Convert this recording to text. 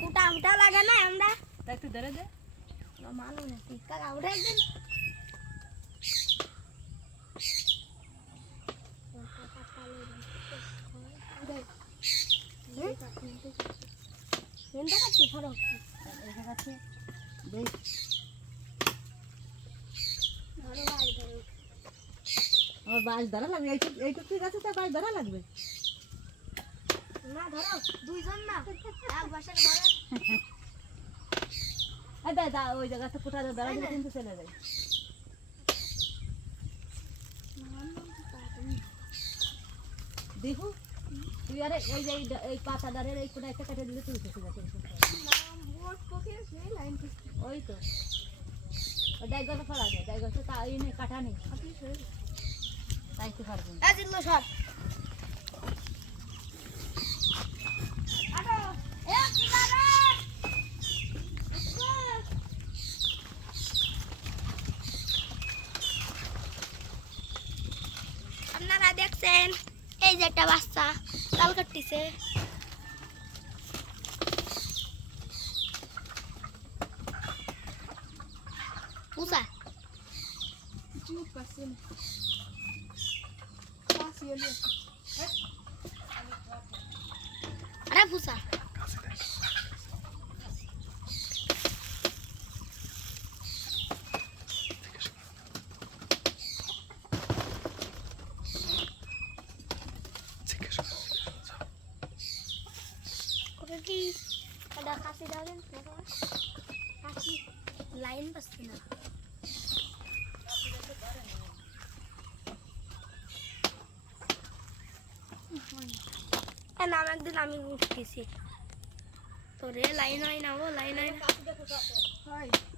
কুটা উঠা লাগে না একটু ধরে দে মালুম নেই কাকা উঠে বাস ধরা লাগবে এইটুক ঠিক আছে তা, বাস ধরা লাগবে। না ধরো দুইজন না। এক বাসার বড়। দা দা ওই জায়গাতে কোঠা দিয়ে কিন্তু চলে যায় দেখু তুই আরে এই যে এই- পাতা দাঁড়ের এই কোটা একটা কেটে দিলে তুই ঠিক আছে ওই তো। ডাইগটা ফেলা যায় ডাইগটা তা এই নেই কাটা নেই। তাইতে পারবেন এই এই যে একটা বাচ্চা লাল কাটতিছে উষা আরে ফুসা কি এটা কাশি kasih lain pasti পাচ্ছে না একদিন আমি উঠতেছি তো রে লাইন হয় না ও লাইন হয় না